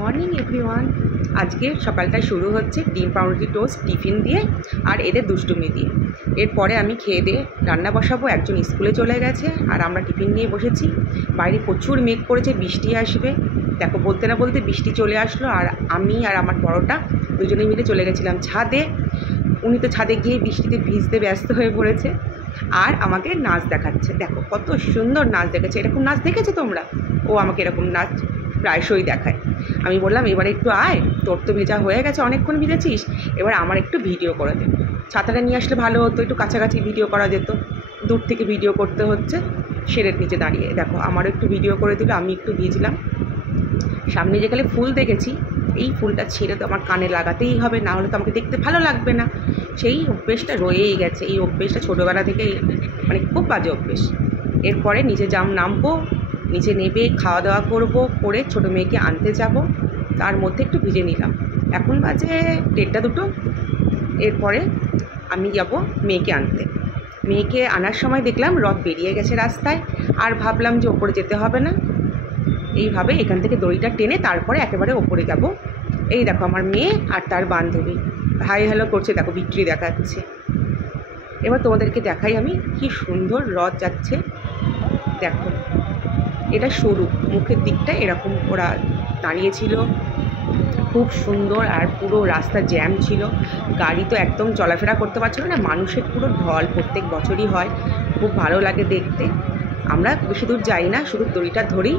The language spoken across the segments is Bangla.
Morning everyone. আজকে সকালটা শুরু হচ্ছে ডিম পাউরুটি টোস্ট টিফিন দিয়ে আর এদের দুষ্টুমি দিয়ে। এরপরে আমি খেয়ে দিয়ে রান্না বসাবো। একজন স্কুলে চলে গেছে আর আমরা টিফিন নিয়ে বসেছি। বাইরে প্রচুর মেঘ করেছে, বৃষ্টি আসবে। দেখো বলতে না বলতে বৃষ্টি চলে আসলো আর আমি আর আমার বড়টা দুজনে মিলে চলে গেছিলাম ছাদে। উনি তো ছাদে গিয়ে বৃষ্টিতে ভিজতে ব্যস্ত হয়ে পড়েছে আর আমাকে নাচ দেখাচ্ছে। দেখো কত সুন্দর নাচ দেখাচ্ছে। এরকম নাচ দেখেছো তোমরা? ও আমাকে এরকম নাচ প্রায়শই দেখায়। আমি বললাম এবার একটু আয়, তোর তো ভেজা হয়ে গেছে, অনেকক্ষণ ভিজেছিস, এবার আমার একটু ভিডিও করে দে। ছাতাটা নিয়ে আসলে ভালো হতো, একটু কাছাকাছি ভিডিও করা যেত। দূর থেকে ভিডিও করতে হচ্ছে শেডের নিচে দাঁড়িয়ে। দেখো আমারও একটু ভিডিও করে দিল, আমি একটু ভিজলাম। সামনে যেখানে ফুল দেখেছি, এই ফুলটা ছিঁড়ে তো আমার কানে লাগাতেই হবে, না হলে তো আমাকে দেখতে ভালো লাগবে না। সেই অভ্যেসটা রয়েই গেছে। এই অভ্যেসটা ছোটোবেলা থেকেই, মানে খুব বাজে অভ্যেস। এরপরে নিচে নামবো, নিচে নেবে খাওয়া দাওয়া করবো, করে ছোটো মেয়েকে আনতে যাব। তার মধ্যে একটু ভিজে নিলাম। এখন বাজে 1:30-2। এরপরে আমি যাব মেয়েকে আনতে। মেয়েকে আনার সময় দেখলাম রথ বেরিয়ে গেছে রাস্তায়, আর ভাবলাম যে ওপরে যেতে হবে না, এইভাবে এখান থেকে দড়িটা টেনে তারপরে একেবারে ওপরে যাব। এই দেখো আমার মেয়ে আর তার বান্ধবী হাই হ্যালো করছে, দেখো বিক্রি দেখাচ্ছে। এবার তোমাদেরকে দেখাই আমি কি সুন্দর রথ যাচ্ছে। দেখো এটা সরু, মুখের দিকটা এরকম ওরা দাঁড়িয়েছিল, খুব সুন্দর। আর পুরো রাস্তা জ্যাম ছিল, গাড়ি তো একদম চলাফেরা করতে পারছিল না, মানুষের পুরো ঢল। প্রত্যেক বছরই হয়, খুব ভালো লাগে দেখতে। আমরা বেশি দূর যাই না, শুধু দড়িটা ধরি,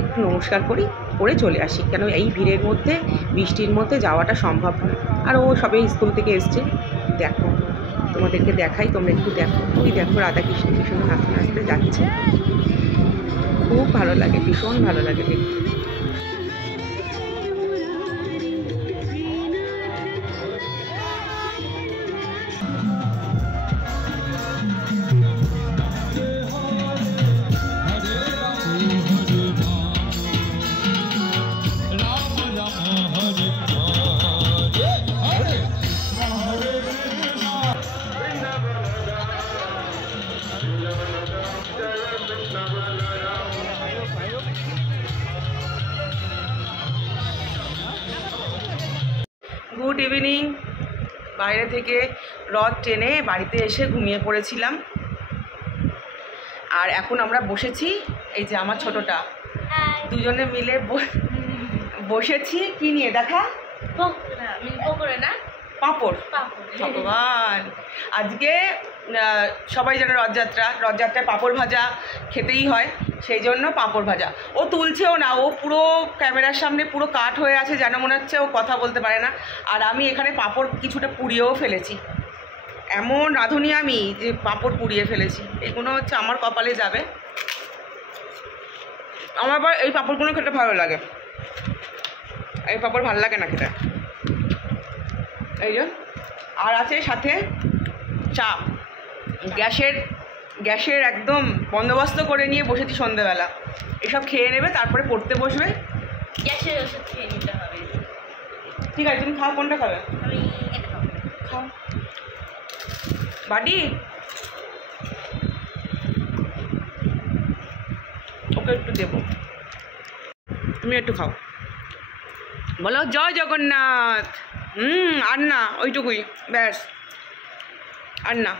একটু নমস্কার করি, করে চলে আসি। কেন এই ভিড়ের মধ্যে বৃষ্টির মধ্যে যাওয়াটা সম্ভব না। আর ও সবে স্কুল থেকে এসছে। দেখো তোমাদেরকে দেখাই, তোমরা একটু দেখো। ওই দেখো রাধাকৃষ্ণ কি সুন্দর নাচতে নাচতে যাচ্ছে। খুব ভালো লাগে, ভীষণ ভালো লাগে দেখতে। Good evening. বাইরে থেকে রথ টেনে বাড়িতে এসে ঘুমিয়ে পড়েছিলাম, আর এখন আমরা বসেছি। এই যে আমার ছোটটা, দুজনে মিলে বসেছি। কি নিয়ে দেখা? পাঁপড়। ভগবান, আজকে সবাই জানে রথযাত্রায় পাঁপড় ভাজা খেতেই হয়, সেই জন্য পাঁপড় ভাজা। ও তুলছেও না, ও পুরো ক্যামেরার সামনে পুরো কাট হয়ে আছে, যেন মনে হচ্ছে ও কথা বলতে পারে না। আর আমি এখানে পাঁপড় কিছুটা পুড়িয়েও ফেলেছি। এমন রাঁধুনি আমি যে পাঁপড় পুড়িয়ে ফেলেছি। এগুলো হচ্ছে আমার কপালে যাবে। আমার আবার এই পাঁপড়গুলো খেতে ভালো লাগে, এই পাঁপড় ভালো লাগে না খেতে। এই যে আর আছে সাথে চা। গ্যাসের একদম বন্দোবস্ত করে নিয়ে বসেছি সন্ধ্যেবেলা। এসব খেয়ে নেবে, তারপরে পড়তে বসবে। গ্যাসের ওষুধ খেয়ে নিতে হবে। ঠিক আছে, তুমি খাও। কোনটা খাবে? আমি এটা খাবো। খাও। বাডি ওকে একটু দেবো, তুমি একটু খাও। বলো জয় জগন্নাথ। আর না, ওইটুকুই ব্যাস, আর না।